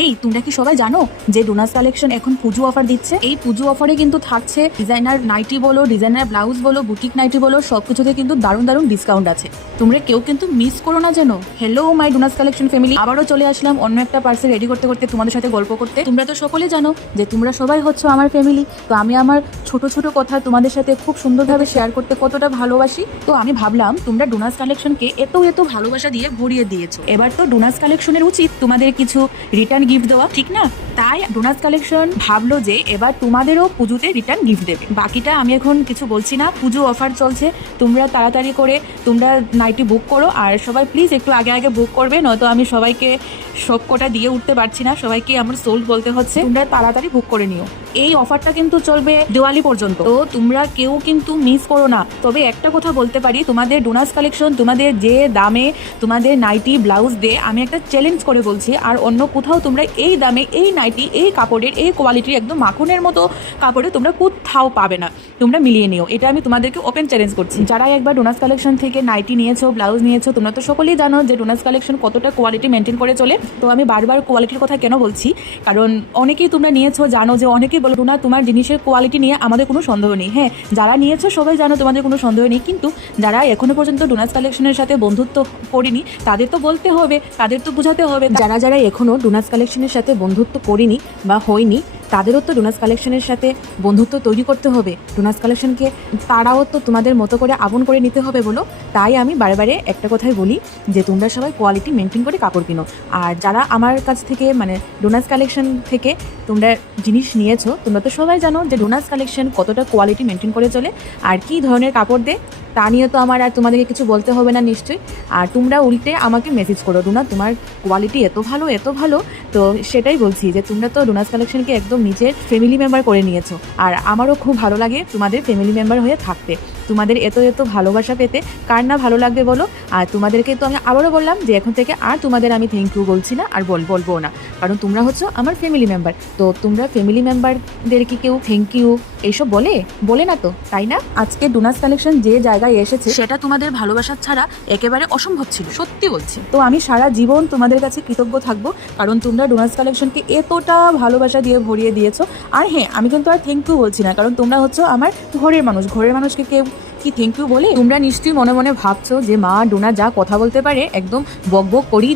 এই তোমরা কি সবাই জানো যে ডোনাস কালেকশন এখন পুজো অফার দিচ্ছে? এই পুজো অফারে কিন্তু থাকছে ডিজাইনার নাইটি বলো, ডিজাইনার ব্লাউজ বলো, বুটিক নাইটি বলো, সবকিছুতে কিন্তু দারুণ দারুণ ডিসকাউন্ট আছে। তোমরা কেউ কিন্তু মিস করো না যেন। হ্যালো মাই ডোনাস কালেকশন ফ্যামিলি, আবারও চলে আসলাম অন্য একটা পার্সেল রেডি করতে করতে তোমাদের সাথে গল্প করতে। তোমরা তো সকলে জানো যে তোমরা সবাই হচ্ছে আমার ফ্যামিলি। তো আমি আমার ছোট ছোট কথা তোমাদের সাথে খুব সুন্দরভাবে শেয়ার করতে কতটা ভালোবাসি। তো আমি ভাবলাম তোমরা ডোনাস কালেকশনকে এত এত ভালোবাসা দিয়ে ভরিয়ে দিয়েছো, এবার তো ডোনাস কালেকশনের উচিত তোমাদের কিছু রিটার্ন গিফট দেওয়া, ঠিক না? তাই ডোনাস কালেকশন ভাবলো যে এবার তোমাদেরও পুজোতে রিটার্ন গিফট দেবে। বাকিটা আমি এখন কিছু বলছি না, পুজো অফার চলছে, তোমরা তাড়াতাড়ি করে তোমরা নাইটি বুক করো। আর সবাই প্লিজ একটু আগে আগে বুক করবে, নয়তো আমি সবাইকে সব কটা দিয়ে উঠতে পারছি না, সবাইকে আমার সোল্ড বলতে হচ্ছে। তোমরা তাড়াতাড়ি বুক করে নিও। এই অফারটা কিন্তু চলবে দিওয়ালি পর্যন্ত, তো তোমরা কেউ কিন্তু মিস করো না। তবে একটা কথা বলতে পারি, তোমাদের ডোনাস কালেকশন তোমাদের যে দামে তোমাদের নাইটি ব্লাউজ দিয়ে আমি একটা চ্যালেঞ্জ করে বলছি, আর অন্য কোথাও তোমরা এই দামে এই নাইটি এই কাপড়ের এই কোয়ালিটির একদম মাখনের মতো কাপড়ে তোমরা কোথাও পাবে না। তোমরা মিলিয়ে নিও, এটা আমি তোমাদেরকে ওপেন চ্যালেঞ্জ করছি। যারা একবার ডোনাস কালেকশন থেকে নাইটি নিয়েছো, ব্লাউজ নিয়েছো, তোমরা তো সকলেই জানো যে ডোনাস কালেকশন কতটা কোয়ালিটি মেনটেন করে চলে। তো আমি বারবার কোয়ালিটির কথা কেন বলছি, কারণ অনেকেই তোমরা নিয়েছো, জানো যে অনেকেই বলো ডোনা তোমার জিনিসের কোয়ালিটি নিয়ে আমাদের কোনো সন্দেহ নেই। হ্যাঁ, যারা নিয়েছো সবাই জানো তোমাদের কোনো সন্দেহ নেই, কিন্তু যারা এখনো পর্যন্ত ডোনাস কালেকশনের সাথে বন্ধুত্ব করিনি তাদের তো বলতে হবে, তাদের তো বোঝাতে হবে। যারা যারা এখনো ডোনাস কালেকশনের সাথে বন্ধুত্ব করিনি বা হয়নি, তাদেরও তো ডোনাস কালেকশনের সাথে বন্ধুত্ব তৈরি করতে হবে। ডোনাস কালেকশনকে তারাও তো তোমাদের মতো করে আপন করে নিতে হবে বলো। তাই আমি বারে বারে একটা কথাই বলি যে তোমরা সবাই কোয়ালিটি মেনটেন করে কাপড় কিনো। আর যারা আমার কাছ থেকে মানে ডোনাস কালেকশন থেকে তোমরা জিনিস নিয়েছো, তোমরা তো সবাই জানো যে ডোনাস কালেকশন কতটা কোয়ালিটি মেনটেন করে চলে আর কী ধরনের কাপড় দেয়। তা নিয়ে তো আমার আর তোমাদেরকে কিছু বলতে হবে না নিশ্চয়ই। আর তোমরা উল্টে আমাকে মেসেজ করো, ডোনা তোমার কোয়ালিটি এত ভালো এত ভালো। তো সেটাই বলছি যে তোমরা তো ডোনাস কালেকশনকে একদম নিজের ফ্যামিলি মেম্বার করে নিয়েছো, আর আমারও খুব ভালো লাগে তোমাদের ফ্যামিলি মেম্বার হয়ে থাকতে। তোমাদের এত এত ভালোবাসা পেতে কার না ভালো লাগবে বলো। আর তোমাদেরকে তো আমি আবারও বললাম যে এখন থেকে আর তোমাদের আমি থ্যাংক ইউ বলছি না, আর বলবো না, কারণ তোমরা হচ্ছে আমার ফ্যামিলি মেম্বার। তো তোমরা ফ্যামিলি মেম্বারদেরকে কেউ থ্যাংক ইউ এইসব বলে না তো, তাই না? আজকে ডোনাস কালেকশন যে জায়গায় এসেছে সেটা তোমাদের ভালোবাসা ছাড়া একেবারে অসম্ভব ছিল, সত্যি বলছি। তো আমি সারা জীবন তোমাদের কাছে কৃতজ্ঞ থাকবো, কারণ তোমরা ডোনাস কালেকশনকে এতটা ভালোবাসা দিয়ে ভরিয়ে দিয়েছো। আর হ্যাঁ, আমি কিন্তু আর থ্যাংক ইউ বলছি না, কারণ তোমরা হচ্ছে আমার ঘরের মানুষ। ঘরের মানুষকে কেউ কি থ্যাংক ইউ বলে? তোমরা নিশ্চয়ই মনে মনে ভাবছো যে মা ডোনা যা কথা বলতে পারে একদম বক বক করিয়ে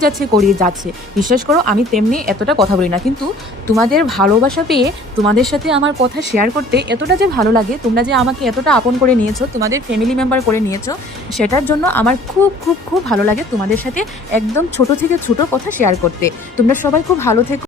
যাচ্ছে। বিশ্বাস করো আমি তেমনি এতটা কথা বলি না, কিন্তু তোমাদের ভালোবাসা পেয়ে তোমাদের সাথে আমার কথা শেয়ার করতে এতটা যে ভালো লাগে, তোমরা যে আমাকে এতটা আপন করে নিয়েছো, তোমাদের ফ্যামিলি মেম্বার করে নিয়েছো, সেটার জন্য আমার খুব খুব খুব ভালো লাগে তোমাদের সাথে একদম ছোট থেকে ছোট কথা শেয়ার করতে। তোমরা সবাই খুব ভালো থেকো।